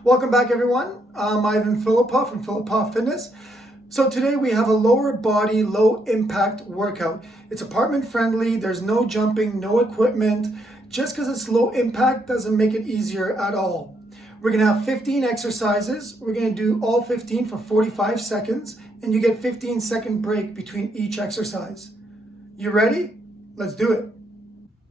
Welcome back, everyone. I'm Filippov from Filippov Fitness. So today we have a lower body, low impact workout. It's apartment friendly. There's no jumping, no equipment. Just because it's low impact doesn't make it easier at all. We're gonna have 15 exercises. We're gonna do all 15 for 45 seconds, and you get 15-second break between each exercise. You ready? Let's do it.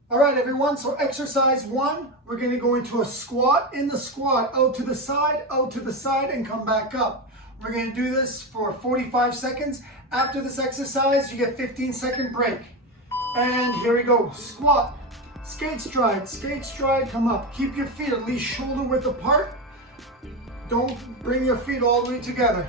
All right, everyone, so exercise 1, we're gonna go into a squat. In the squat, out to the side, and come back up. We're gonna do this for 45 seconds. After this exercise, you get 15-second break. And here we go, squat, skate stride, come up. Keep your feet at least shoulder width apart. Don't bring your feet all the way together.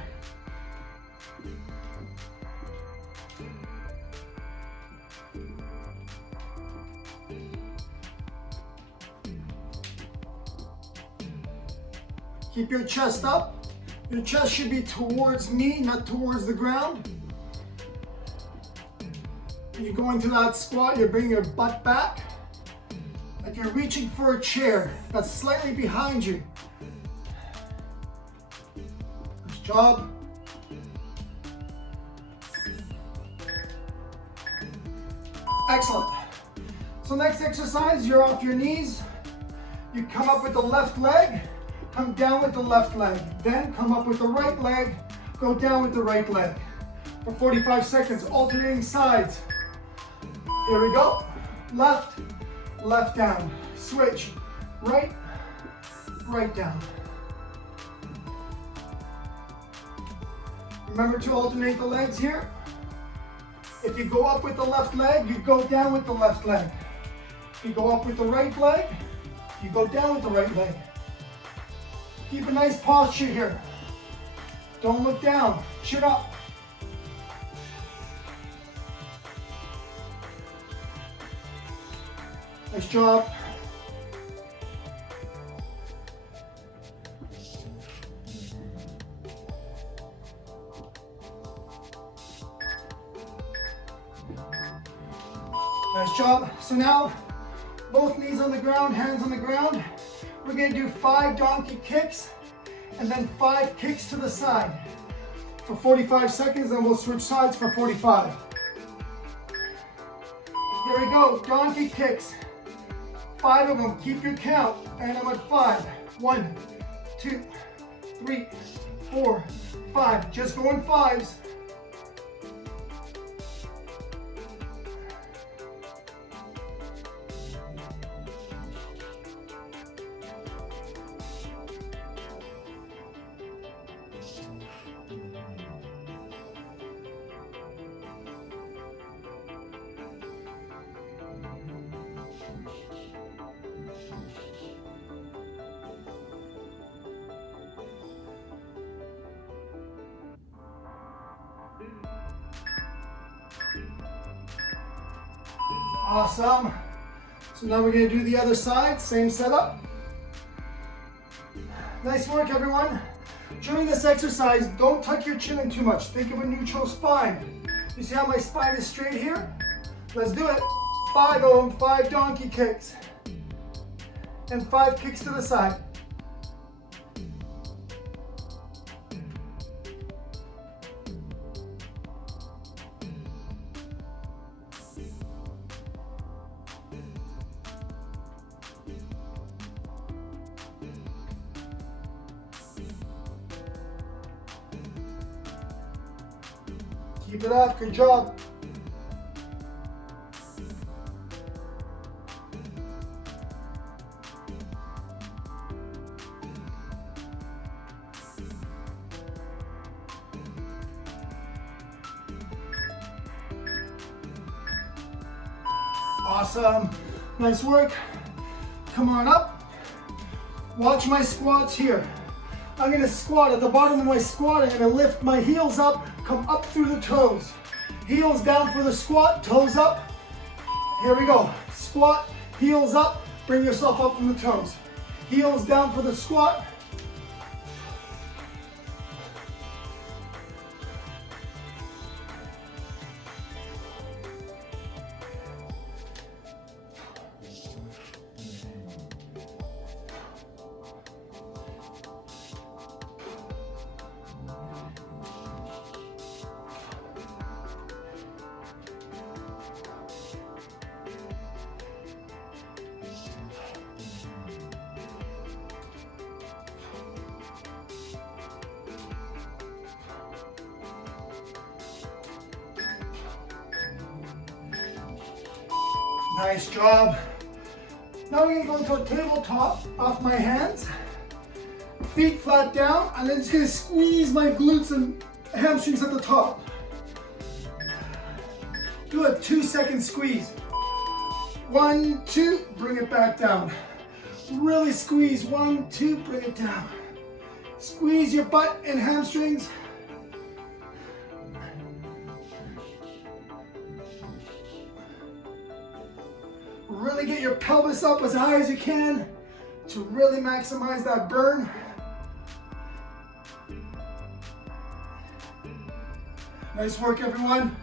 Keep your chest up. Your chest should be towards me, not towards the ground. When you go into that squat, you're bringing your butt back, like you're reaching for a chair that's slightly behind you. Nice job. Excellent. So next exercise, you're off your knees. You come up with the left leg. Come down with the left leg, then come up with the right leg, go down with the right leg. For 45 seconds, alternating sides. Here we go. Left, left down. Switch. Right, right down. Remember to alternate the legs here. If you go up with the left leg, you go down with the left leg. If you go up with the right leg, you go down with the right leg. Keep a nice posture here. Don't look down, chin up. Nice job. Nice job. So now, both knees on the ground, hands on the ground. We're gonna do 5 donkey kicks and then 5 kicks to the side for 45 seconds, then we'll switch sides for 45. Here we go, donkey kicks. 5 of them, keep your count. And I'm at 5. 1, 2, 3, 4, 5. Just going 5s. Awesome. So now we're going to do the other side, same setup. Nice work, everyone. During this exercise, don't tuck your chin in too much. Think of a neutral spine. You see how my spine is straight here? Let's do it. 5 of them, 5 donkey kicks. And 5 kicks to the side. Keep it up, good job. Awesome, nice work. Come on up. Watch my squats here. I'm gonna squat. At the bottom of my squat, I'm gonna lift my heels up, come up through the toes. Heels down for the squat, toes up. Here we go. Squat, heels up, bring yourself up from the toes. Heels down for the squat. Nice job. Now we're going to go into a tabletop off my hands. Feet flat down. And then just going to squeeze my glutes and hamstrings at the top. Do a 2-second squeeze. 1, 2, bring it back down. Really squeeze. 1, 2, bring it down. Squeeze your butt and hamstrings. Really get your pelvis up as high as you can to really maximize that burn. Nice work, everyone.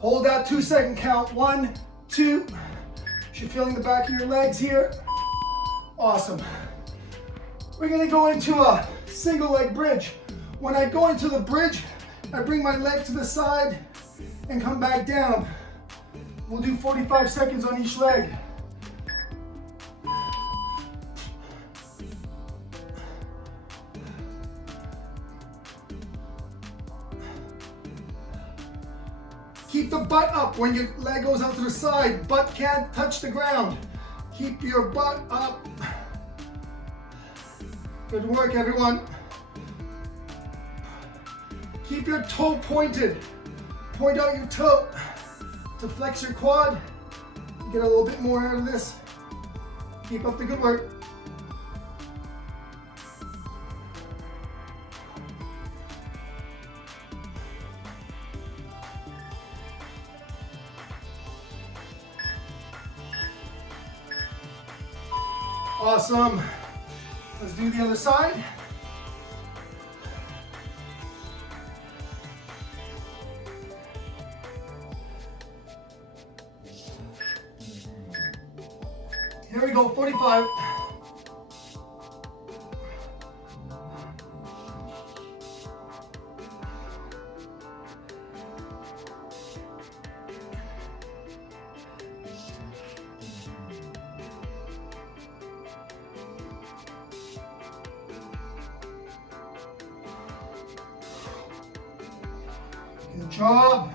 Hold that 2-second count. 1, 2. You're feeling the back of your legs here. Awesome. We're gonna go into a single leg bridge. When I go into the bridge, I bring my leg to the side and come back down. We'll do 45 seconds on each leg. Keep the butt up when your leg goes out to the side. Butt can't touch the ground. Keep your butt up. Good work, everyone. Keep your toe pointed. Point out your toe to flex your quad. Get a little bit more out of this. Keep up the good work. Awesome. Let's do the other side. Here we go, 45. Good job.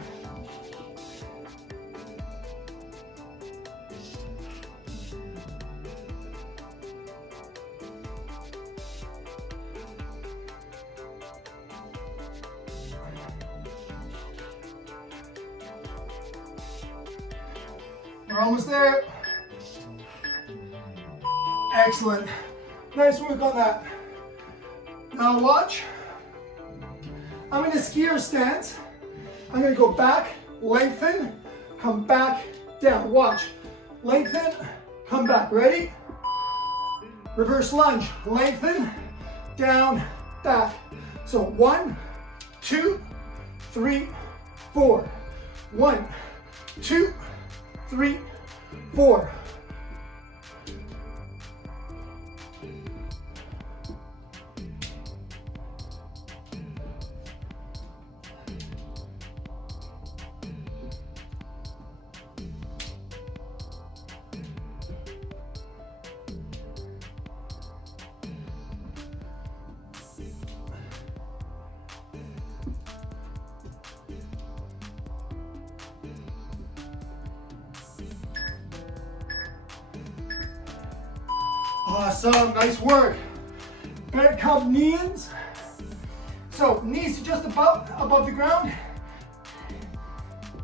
We're almost there. Excellent. Nice work on that. Now watch. I'm in a skier stance. I'm going to go back, lengthen, come back, down. Watch. Lengthen, come back. Ready? Reverse lunge. Lengthen, down, back. So 1, 2, 3, 4. 1, 2, 3, 4. Awesome, nice work. Bent Cub knees. So knees just above the ground.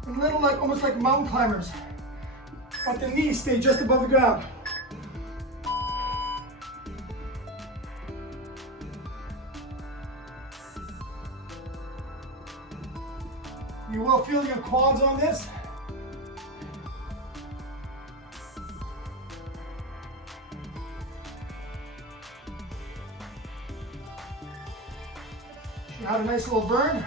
A little like almost like mountain climbers. But the knees stay just above the ground. You will feel your quads on this. You have a nice little burn.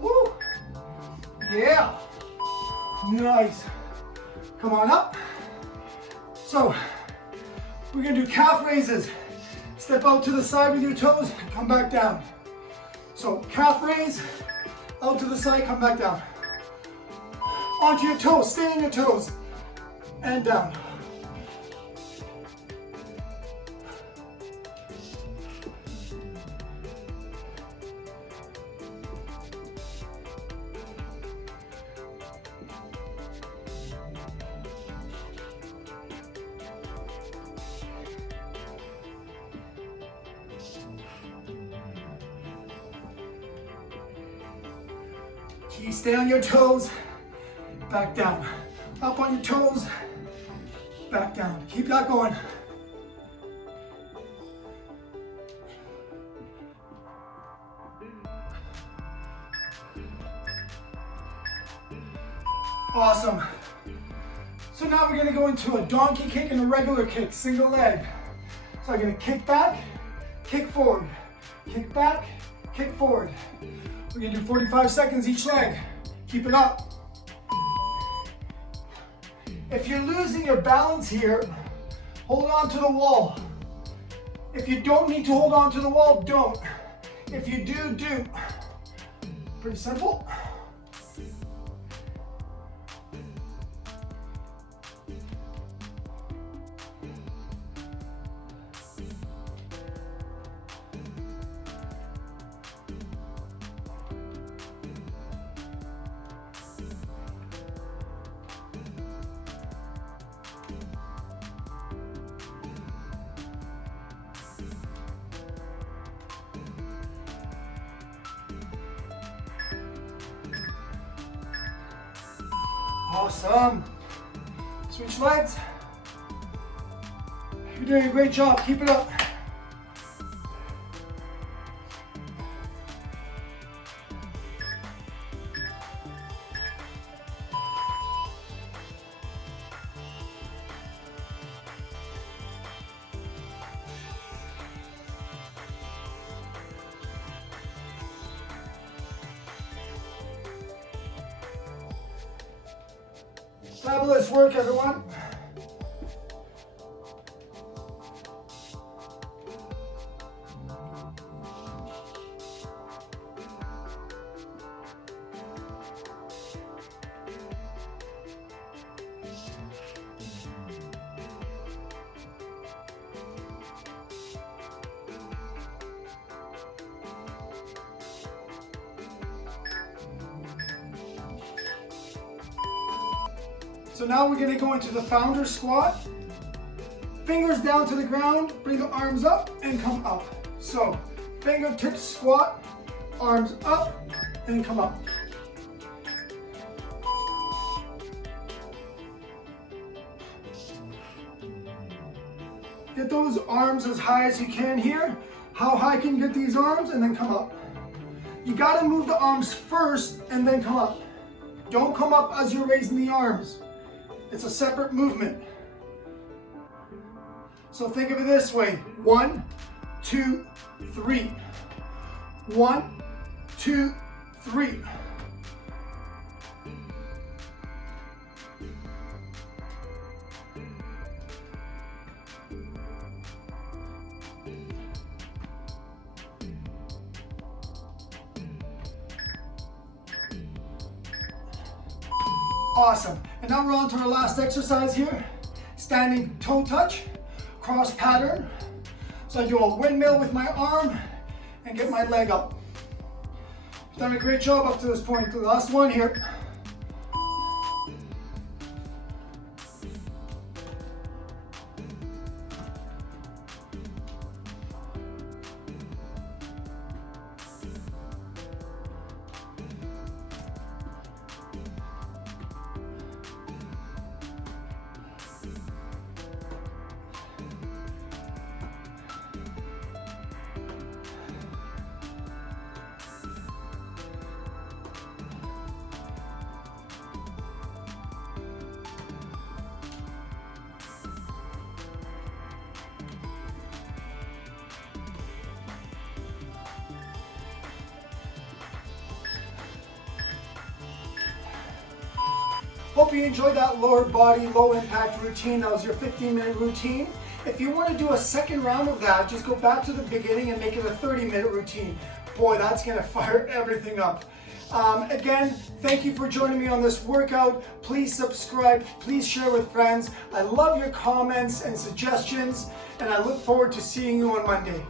Woo! Yeah! Nice. Come on up. So, we're gonna do calf raises. Step out to the side with your toes, come back down. So, calf raise, out to the side, come back down. Onto your toes, stay on your toes, and down. Stay on your toes, back down. Up on your toes, back down. Keep that going. Awesome. So now we're gonna go into a donkey kick and a regular kick, single leg. So I'm gonna kick back, kick forward, kick back, kick forward. We're gonna do 45 seconds each leg. Keep it up. If you're losing your balance here, hold on to the wall. If you don't need to hold on to the wall, don't. If you do, do. Pretty simple. Awesome. Switch legs. You're doing a great job. Keep it up. Fabulous work, everyone. So now we're going to go into the founder squat. Fingers down to the ground, bring the arms up and come up. So fingertips squat, arms up and come up. Get those arms as high as you can here. How high can you get these arms? And then come up. You got to move the arms first and then come up. Don't come up as you're raising the arms. It's a separate movement. So think of it this way. 1, 2, 3. 1, 2, 3. Awesome. And now we're on to our last exercise here. Standing toe touch, cross pattern. So I do a windmill with my arm and get my leg up. You've done a great job up to this point. The last one here. Hope you enjoyed that lower body, low impact routine. That was your 15-minute routine. If you want to do a second round of that, just go back to the beginning and make it a 30-minute routine. Boy, that's gonna fire everything up. Again, thank you for joining me on this workout. Please subscribe, please share with friends. I love your comments and suggestions, and I look forward to seeing you on Monday.